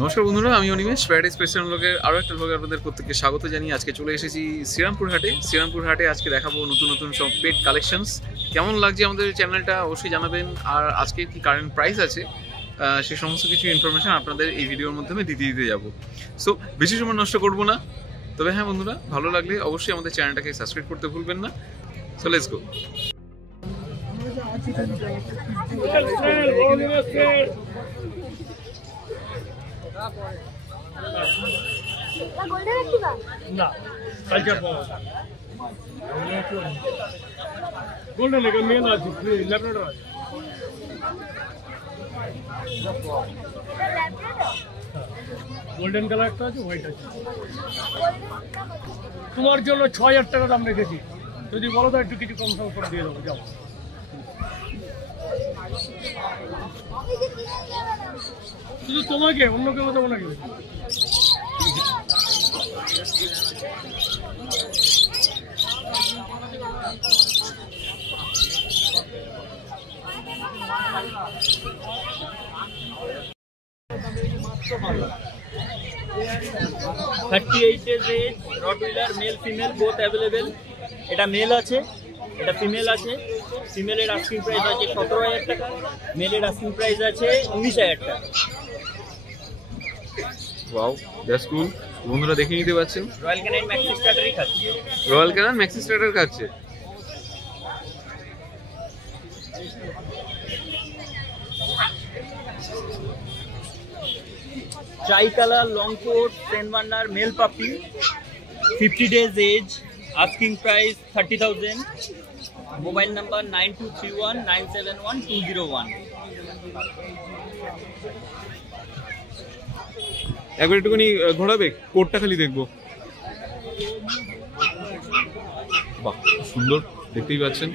নমস্কার বন্ধুরা, আমি অনিমেষ প্যারাডাইস পেশন ব্লগের আরও একটা ব্লগে আপনাদের প্রত্যেককে স্বাগত জানিয়ে আজকে চলে এসেছি শ্রীরামপুর হাটে। আজকে দেখাবো নতুন সব পেট কালেকশনস। কেমন লাগছে আমাদের চ্যানেলটা অবশ্যই জানাবেন, আর আজকে কি কারেন্ট প্রাইস আছে সে সমস্ত কিছু ইনফরমেশন আপনাদের এই ভিডিওর মাধ্যমে দিতে যাবো। সো বেশি সময় নষ্ট করবো না, তবে হ্যাঁ বন্ধুরা, ভালো লাগলে অবশ্যই আমাদের চ্যানেলটাকে সাবস্ক্রাইব করতে ভুলবেন না। So let's go. না কালচার পাওয়া গোল্ডেন লেগে মেল আছে, ল্যাবরেটর আছে। গোল্ডেন কালার একটা আছে, হোয়াইট আছে। তোমার জন্য ৬,০০০ টাকা দাম রেখেছি, যদি বলো তো একটু কিছু কম সম করে দিয়ে দেবো। যাও, শুধু তোমাকে, অন্য কেউ দেবো নাকি? Rottweiler male female both available. এটা মেল আছে, এটা ফিমেল আছে। ফিমেলের আস্কিং প্রাইস আছে ১৭,০০০ টাকা, মেলের আস্কিং প্রাইস আছে ১৯,০০০ টাকা। Wow, that's cool. বন্ধুরা দেখে নিতে পাচ্ছেন, রয়্যাল ক্যানিন ম্যাক্সি স্টার্টারই খাচ্ছে। রয়্যাল ক্যানিন ম্যাক্সি স্টার্টার খাচ্ছে। Tricolour long coat Saint Bernard male puppy, 50 days age, asking price 30,000। Mobile number 9231971201। একবার একটুখানি ঘোরাবে, কোটটা খালি দেখবো। বাহ, সুন্দর, দেখতেই পাচ্ছেন।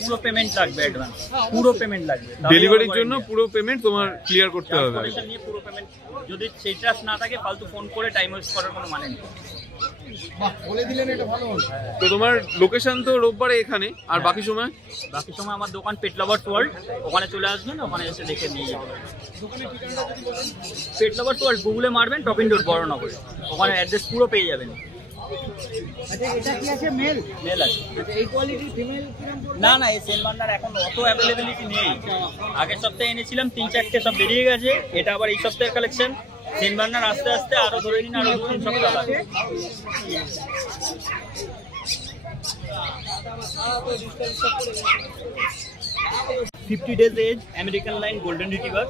পুরো পেমেন্ট লাগবে, অ্যাডভান্স পুরো পেমেন্ট লাগবে। ডেলিভারির জন্য পুরো পেমেন্ট তোমার ক্লিয়ার করতে হবে। নিয়ে পুরো পেমেন্ট, যদি সেই ট্রাস্ট না থাকে ফালতু ফোন করে টাইম ওয়েস্ট করার কোনো মানে নেই। তো তোমার লোকেশন তো রোববারে এখানে, আর বাকি সময় আমার দোকান পেট লাভার্স ওয়ার্ল্ড, ওখানে চলে আসবেন, ওখানে এসে দেখে নিয়ে যাবেন। পেট লাভার্স ওয়ার্ল্ড গুগলে মারবেন, টপ ইন রোড বড়নগরে, ওখানে অ্যাড্রেস পুরো পেয়ে যাবেন। মেল আছে। না এই সেন্ট বার্নার এখন অত অ্যাভেলেবিলিটি নেই। আগের সপ্তাহে এনেছিলাম ৩-৪টে, সব বেরিয়ে গেছে। এটা আবার এই সপ্তাহের কালেকশন। সেন্ট বার্নার আস্তে আস্তে আরো ধরে নিন, আরো ২-৩ সপ্তাহ লাগে। 50 days age American line golden retriever,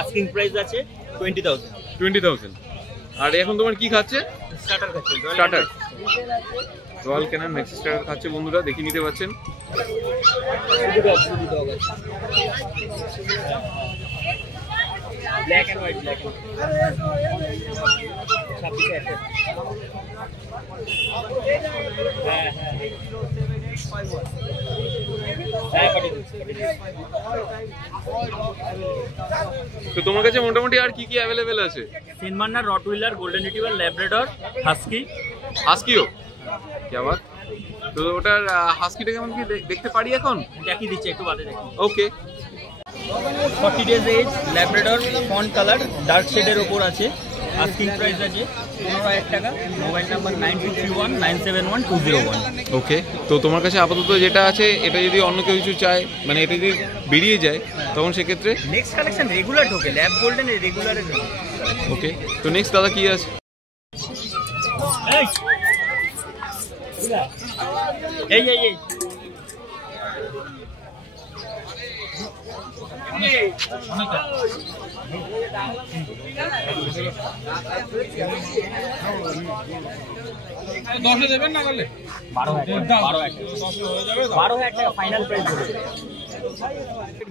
asking price আছে 20,000। আর এখন তোমার কি খাচ্ছে? স্টার্টার খাচ্ছে, starter Royal Canin Maxi starter খাচ্ছে। বন্ধুরা দেখে নিতে পাচ্ছেন। ব্ল্যাক এন্ড হোয়াইট, ব্ল্যাক 26 তো তোমার কাছে মোটামুটি আর কি অ্যাভেলেবেল আছে? Saint Bernard, rottweiler, golden retriever, Labrador, হাস্কিও। কি আবার? তো ওটার হাস্কিটা কেমন কি দেখতে পারি এখন? দেখিয়ে দিচ্ছি, একটু বাদে দেখি। Okay. 40 days age Labrador, fawn colour, dark শেডের ওপর আছে। আস্কিং প্রাইস আছে 15,000 টাকা। Mobile number 9231971201। ওকে। তো তোমার কাছে আপাতত যেটা আছে, এটা যদি অন্য কেউ কিছু চায়, মানে এটা যদি বেরিয়ে যায়, তখন সেক্ষেত্রে নেক্সট কালেকশন রেগুলার ঢোকে, ল্যাব গোল্ডেন রেগুলারে ঢোকে। ওকে। তো নেক্সট দাদা কি আছে? এই 10 দেবেন না বলে 12,000 টাকা ফাইনাল প্রাইস বলে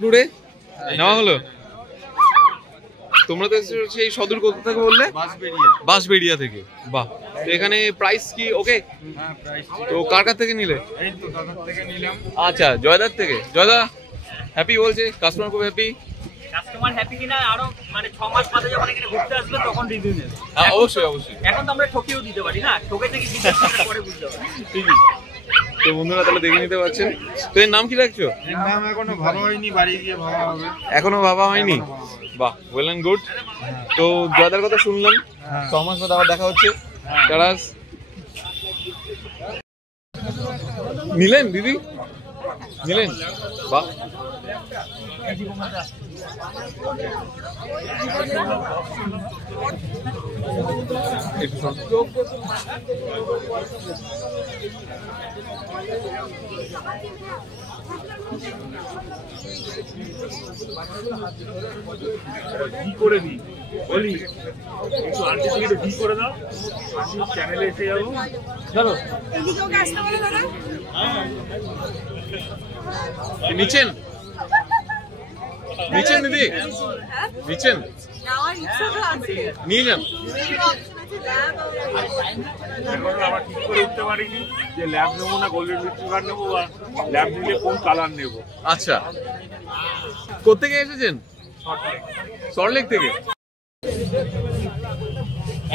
ঘুরে নেওয়া হলো। তোমরা তো সেই সদর কোথা থেকে বললে? বাঁশবেড়িয়া থেকে। বাহ, তো এখানে প্রাইস কি ওকে? হ্যাঁ, প্রাইস। তো কার কাছ থেকে নিলে? এই তো কাকার থেকে নিলাম। আচ্ছা, জয়দার থেকে। জয়দা হ্যাপি বলছে, কাস্টমার খুব হ্যাপি। কাস্টমার হ্যাপি কিনা আরো মানে 6 মাস বাদে যখন এখানে ঘুরতে আসবে তখন রিভিউ নেবে। অবশ্যই অবশ্যই। এখন তো আমরা ঠকিয়েও দিতে পারি না, ঠকে থেকে দিতে পরে বুঝতে পারি। ঠিকই। তো বন্ধুরা তাহলে দেখে নিতে পারছেন। তো এর নাম কি রাখছো? এর নাম এখনো ভাবা হয়নি, বাড়ি গিয়ে ভাবা হবে। এখনো ভাবা হয়নি? বাহ, ওয়েল এন্ড গুড। তো জয়দার কথা শুনলাম, 6 মাস বাদে আবার দেখা হচ্ছে। টারাস নিলেন দিদি? নিলেন? বাহ। কি করে দিই বলি, একটু আন্টি থেকে কি করে দাও, আন্টি চ্যানেলে এসে যাবো। ধরো নিচ্ছেন? নিচ্ছেন দিদি? নিচ্ছেন? নিয়ে যান। এখনো আবার ঠিক করে উঠতে পারিনি যে ল্যাব নেবো না গোল্ডেন রিট্রিভার নেবো, বা ল্যাব নিলে কোন কালার নেবো। আচ্ছা, কোথেকে এসেছেন? সল্টলেক থেকে।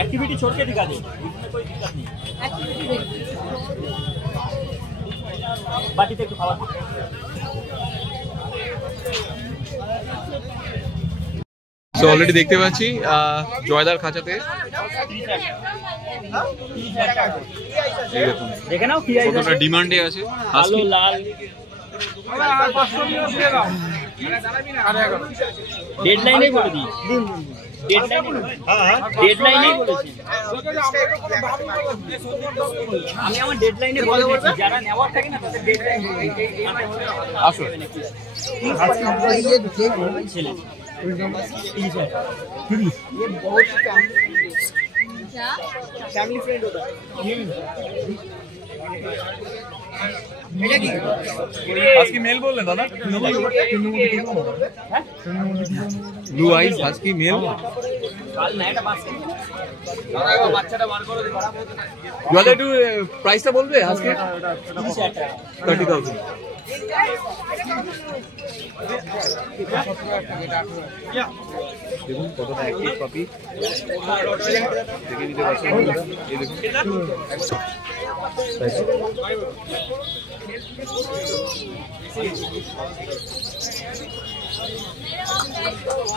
एक्टिविटी छोड़ के दिखा दे, इसमें कोई दिक्कत नहीं। बाटी একটু খাওয়া। সো অলরেডি দেখতে পাচ্ছি জয়দার খাঁচাতে এই দেখুন দেখে নাও কি কতটা ডিমান্ডে আছে। আলো লাল ডেডলাইনেই বলে দিই, ডেডলাইনেই বলেছি আমি, আমার ডেডলাইনে বলে বলবো যারা নেওয়ার থাকে না তাদের ডেডলাইন আসো। ছেলে फैमिली फ्रेंड होता है। হাস্কি মেল বললেন দাদা? ব্লু আইস হাস্কি মেল। জয়দা একটু প্রাইসটা বলবে হাস্কি? 30,000। দেখুন কতটা অ্যাক্টিভ পাপি, দেখে দিতে পারছেন। এই দেখুন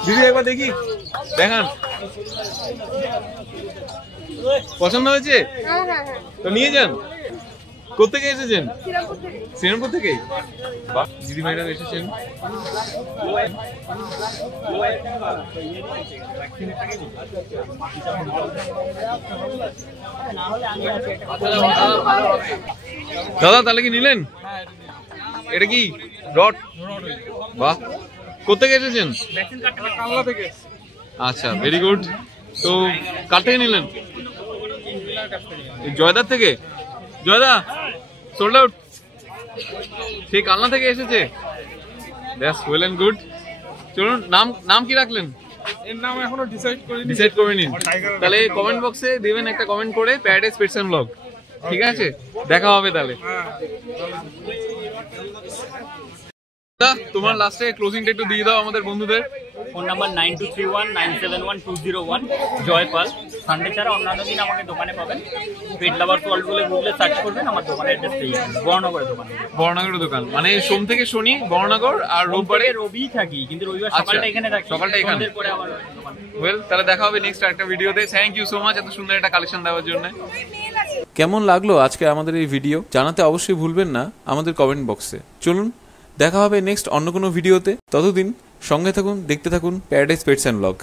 দিদি একবার দেখি, দেখান। পছন্দ হয়েছে? তো নিয়ে যান। কোথেকে এসেছেন? শ্রীরামপুর থেকে। বাহ, দিদি ভাইরা এসেছেন। দাদা তাহলে কি নিলেন? এটা কি রড? বাহ, কোথেকে এসেছেন? আচ্ছা, ভেরি গুড। তো কার থেকে নিলেন? জয়দার থেকে। জয়দা সোল্ড আউট, সেই কালনা থেকে এসেছে। That's well and good. চলুন, নাম কি রাখলেন? এর নাম এখনো ডিসাইড করে নিন। তাহলে কমেন্ট বক্সে দেবেন একটা কমেন্ট করে, প্যারাডাইস পেটস এন্ড ব্লগ। ঠিক আছে, দেখা হবে তাহলে। তোমার লাস্টে ক্লোজিংটা একটু দিয়ে দাও আমাদের বন্ধুদের। Phone number 9231971201, Jaipal. সানডে ছাড়া অন্যান্য দিন আমাকে দোকানে পাবেন। পেট লাভার ওয়ার্ল্ড বলে গুগলে সার্চ করবেন, আমার দোকানের অ্যাড্রেস পেয়ে যাবেন। বর্ণনগরের দোকান। বর্ণনগরের দোকান মানে সোম থেকে শনি বর্ণনগর, আর রোববারে রবি থাকি, কিন্তু রবিবার সকালটা এখানে থাকি। সকালটা এখানে, পরে আবার দোকান। ওয়েল, তাহলে দেখা হবে নেক্সট একটা ভিডিওতে। থ্যাংক ইউ সো মাচ এত সুন্দর একটা কালেকশন দেওয়ার জন্য। কেমন লাগলো আজকে আমাদের এই ভিডিও জানাতে অবশ্যই ভুলবেন না আমাদের কমেন্ট বক্সে। চলুন দেখা হবে নেক্সট অন্য কোনো ভিডিওতে। ততদিন সঙ্গে থাকুন, দেখতে থাকুন প্যারাডাইস পেটস এন্ড ব্লগ।